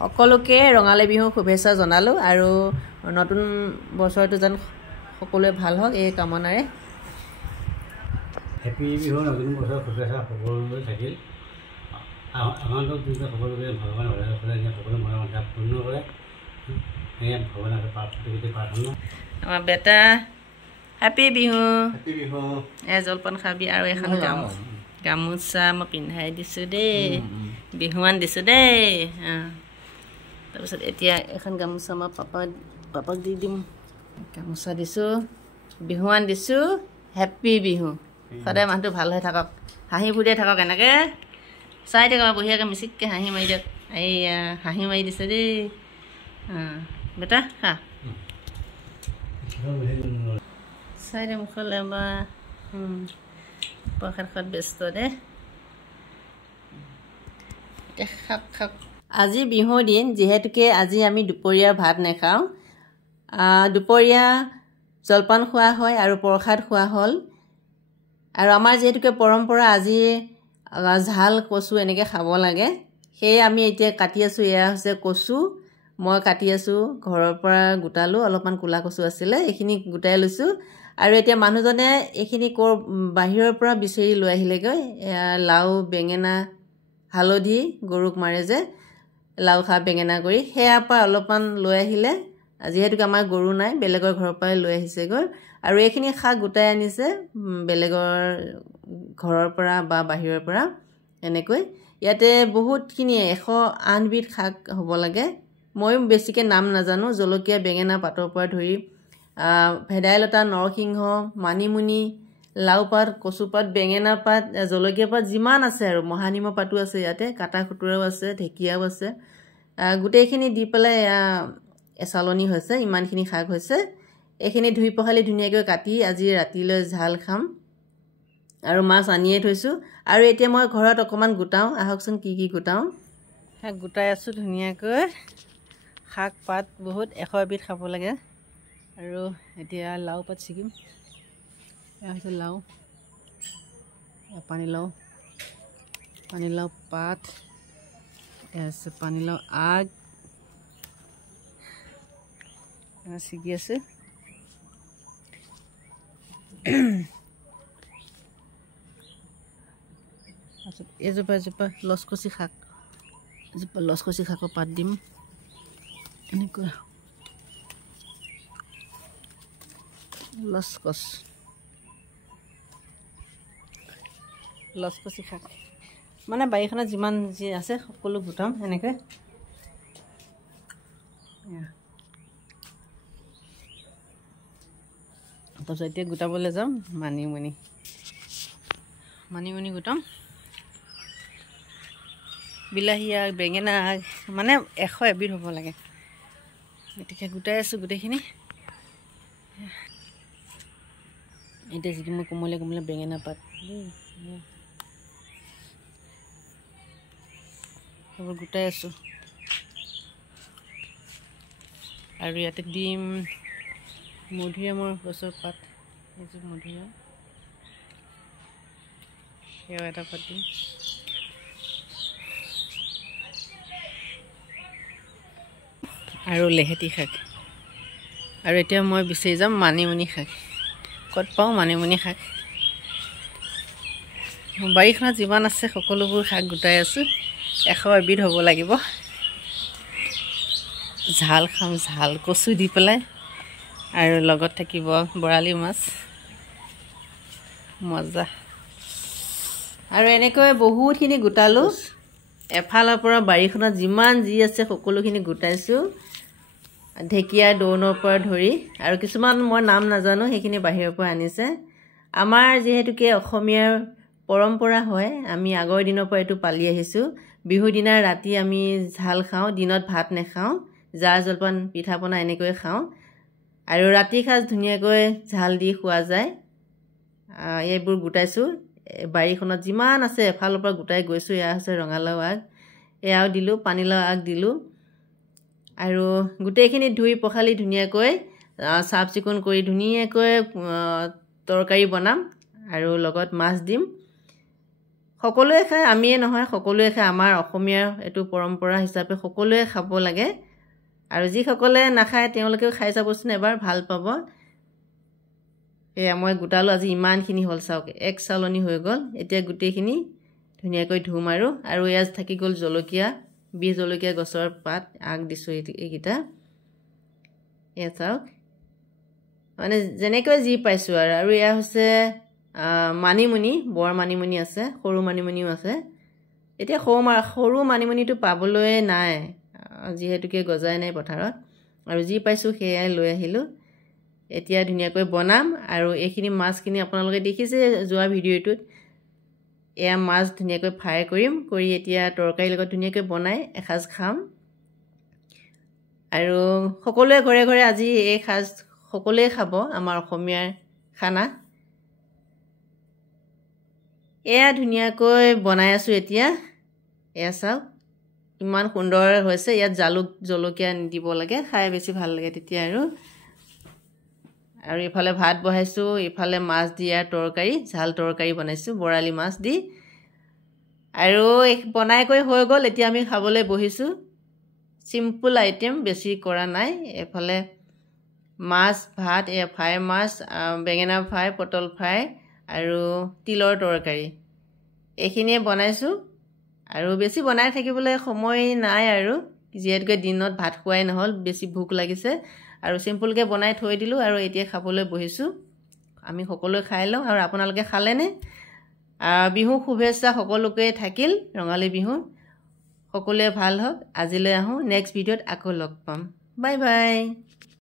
সকলোকে ৰঙালী বিহু শুভেচ্ছা জনালোঁ আৰু নতুন বছৰটো যেন সকলোৱে ভাল হওক এই কামনাৰে হেপী বিহু নতুন বছৰ শুভেচ্ছা সকলোলৈ থাকিল আমাক দুটা সকলোকে ভগৱান সকলো মনৰ মধ্যে পূৰ্ণ কৰে সেয়া ভগৱানৰ প্ৰাৰ্থনা আমাৰ বেটা হেপী বিহু জলপান খাবি আৰু এখন গামোচা মই পিন্ধাই দিছোঁ দেই বিহুৱান দিছোঁ দেই তাৰপিছত এতিয়া এখন গামোচা মই পাপাক দি দিম গামোচা দিছোঁ বিহুৱান দিছোঁ হেপী বিহু সদায় মানুহটো ভাল হৈ থাকক হাঁহি ফুৰিয়াই থাকক এনেকৈ চাই থাকক বঢ়িয়াকৈ মিচিককৈ হাঁহি মাৰি দিয়ক এইয়া হাঁহি মাৰি দিছে দেই বেটা হা চাই দে মুখলৈ বা প্ৰসাদ ব্যস্ত দে খাওক খাওক আজি বিহুৰ দিন যিহেতুকে আজি আমি দুপৰীয়া ভাত নাখাওঁ দুপৰীয়া জলপান খোৱা হয় আৰু প্ৰসাদ খোৱা হ'ল আৰু আমাৰ যিহেতুকে পৰম্পৰা আজি ঝাল কচু এনেকৈ খাব লাগে সেয়ে আমি এতিয়া কাটি আছোঁ এয়া হৈছে কচু মই কাটি আছোঁ ঘৰৰ পৰা গোটালোঁ অলপমান ক'লা কচু আছিলে এইখিনি গোটাই লৈছোঁ আৰু এতিয়া মানুহজনে এইখিনি বাহিৰৰ পৰা বিচাৰি লৈ আহিলেগৈ লাও বেঙেনা হালধি গৰুক মাৰে যে লাও খা বেঙেনা কৰি সেয়াৰ পৰা অলপমান লৈ আহিলে যিহেতুকে আমাৰ গৰু নাই বেলেগৰ ঘৰৰ পৰাই লৈ আহিছেগৈ আৰু এইখিনি শাক গোটাই আনিছে বেলেগৰ ঘৰৰ পৰা বা বাহিৰৰ পৰা এনেকৈ ইয়াতে বহুতখিনি 108 বিধ শাক হ'ব লাগে ময়ো বেছিকৈ নাম নাজানো জলকীয়া বেঙেনা পাতৰ পৰা ধৰি ভেদাইলতা নৰসিংহ মানিমুনি লাও পাত কচু পাত বেঙেনা পাত জলকীয়া পাত যিমান আছে আৰু মহানিমৰ পাতো আছে ইয়াতে কাটা খুতুৰাও আছে ঢেকীয়াও আছে গোটেইখিনি দি পেলাই চালনি হৈছে ইমানখিনি শাক হৈছে এইখিনি ধুই পখালি ধুনীয়াকৈ কাটি আজি ৰাতিলৈ ঝাল খাম আৰু মাছ আনিয়ে থৈছোঁ আৰু এতিয়া মই ঘৰত অকণমান গোটাওঁ আহকচোন কি গোটাওঁ শাক গোটাই আছোঁ ধুনীয়াকৈ শাক পাত বহুত 100 এবিধ খাব লাগে আৰু এতিয়া লাও পাত ছিকিম এয়া হৈছে লাও পানীলাও পাত এয়া আছে পানীলাও আগ ছিগি আছে তাৰপিছত এজোপা লচকচি শাক লচকচি শাকৰ পাত দিম এনেকুৱা লচকচি শাক মানে বাৰীখনত যিমান যি আছে সকলো গোটাম এনেকৈ তাৰপিছত এতিয়া গোটাবলৈ যাম মানিমুনি গোটাম বিলাহী আগ বেঙেনা আগ মানে 100 এবিধ হ'ব লাগে গতিকে গোটাই আছোঁ গোটেইখিনি এতিয়া যিটো মই কোমলীয়া বেঙেনা পাত সেইবোৰ গোটাই আছোঁ আৰু ইয়াতে দিম মধুৰিআমৰ গছৰ পাত এইযোৰ মধুৰিআম সেয়াও এটা পাত দিম আৰু লেহেতি শাক আৰু এতিয়া মই বিচাৰি যাম মানিমুনি শাক ক'ত পাওঁ মানিমুনি শাক বাৰীখনত যিমান আছে সকলোবোৰ শাক গোটাই আছোঁ 100 এবিধ হ'ব লাগিব ঝাল খাম ঝাল কচু দি পেলাই আৰু লগত থাকিব বৰালি মাছ মজা আৰু এনেকৈ বহুতখিনি গোটালোঁ এফালৰ পৰা বাৰীখনত যিমান যি আছে সকলোখিনি গোটাইছোঁ ঢেকীয়া দৌনৰ পৰা ধৰি আৰু কিছুমান মই নাম নাজানো সেইখিনি বাহিৰৰ পৰা আনিছে আমাৰ যিহেতুকে অসমীয়াৰ পৰম্পৰা হয় আমি আগৰ দিনৰ পৰা এইটো পালি আহিছোঁ বিহুৰ দিনা ৰাতি আমি ঝাল খাওঁ দিনত ভাত নাখাওঁ জা জলপান পিঠা পনা এনেকৈ খাওঁ আৰু ৰাতি সাঁজ ধুনীয়াকৈ ঝাল দি খোৱা যায় এইবোৰ গোটাইছোঁ বাৰীখনত যিমান আছে এফালৰ পৰা গোটাই গৈছোঁ এয়া হৈছে ৰঙালাও আগ এয়াও দিলোঁ পানীলাও আগ দিলোঁ আৰু গোটেইখিনি ধুই পখালি ধুনীয়াকৈ চাফ চিকুণ কৰি ধুনীয়াকৈ তৰকাৰী বনাম আৰু লগত মাছ দিম সকলোৱে খায়, আমিয়ে নহয় সকলোৱে খায়। আমাৰ অসমীয়াৰ এইটো পৰম্পৰা হিচাপে সকলোৱে খাব লাগে। আৰু যিসকলে নাখায় তেওঁলোকেও খাই চাবচোন এবাৰ, ভাল পাব। এয়া মই গোটালোঁ আজি ইমানখিনি হ'ল, চাওক 1 চালনী হৈ গ'ল। এতিয়া গোটেইখিনি ধুনীয়াকৈ ধুম আৰু এয়া থাকি গ'ল জলকীয়া, 20 জলকীয়া গছৰ পাত আগ দিছোঁ এইকেইটা। এয়া চাওক, মানে যেনেকৈ যি পাইছোঁ আৰু এয়া হৈছে মানিমুনি, বৰ মানিমুনি আছে, সৰু মানিমুনিও আছে। এতিয়া সৰু মানিমুনিটো পাবলৈ নাই, যিহেতুকে গজাই নাই পথাৰত, আৰু যি পাইছোঁ সেয়াই লৈ আহিলোঁ। এতিয়া ধুনীয়াকৈ বনাম আৰু এইখিনি মাছখিনি আপোনালোকে দেখিছে যোৱা ভিডিঅ'টোত। এয়া মাছ ধুনীয়াকৈ ফ্ৰাই কৰিম, কৰি এতিয়া তৰকাৰীৰ লগত ধুনীয়াকৈ বনাই এসাঁজ খাম। আৰু সকলোৱে ঘৰে ঘৰে আজি এই সাঁজ সকলোৱে খাব, আমাৰ অসমীয়াৰ খানা। এয়া ধুনীয়াকৈ বনাই আছোঁ এতিয়া। এয়া চাওক ইমান সুন্দৰ হৈছে। ইয়াত জলকীয়া দিব লাগে, খাই বেছি ভাল লাগে তেতিয়া। আৰু ইফালে ভাত বহাইছোঁ, ইফালে মাছ দিয়াৰ তৰকাৰী, ঝাল তৰকাৰী বনাইছোঁ বৰালি মাছ দি। আৰু বনাই কৰি হৈ গ'ল, এতিয়া আমি খাবলৈ বহিছোঁ। চিম্পুল আইটেম, বেছি কৰা নাই। এফালে মাছ, ভাত, এয়া ফ্ৰাই মাছ, বেঙেনা ফ্ৰাই, পটল ফ্ৰাই আৰু তিলৰ তৰকাৰী, এইখিনিয়ে বনাইছোঁ। আৰু বেছি বনাই থাকিবলৈ সময় নাই আৰু, যিহেতুকে দিনত ভাত খোৱাই নহ'ল, বেছি ভোক লাগিছে আৰু চিম্পুলকৈ বনাই থৈ দিলোঁ। আৰু এতিয়া খাবলৈ বহিছোঁ, আমি সকলোৱে খাই লওঁ। আৰু আপোনালোকে খালেনে? বিহু শুভেচ্ছা সকলোকে থাকিল, ৰঙালী বিহু। সকলোৱে ভাল হওক। আজিলৈ আহোঁ, নেক্সট ভিডিঅ'ত আকৌ লগ পাম। Bye bye.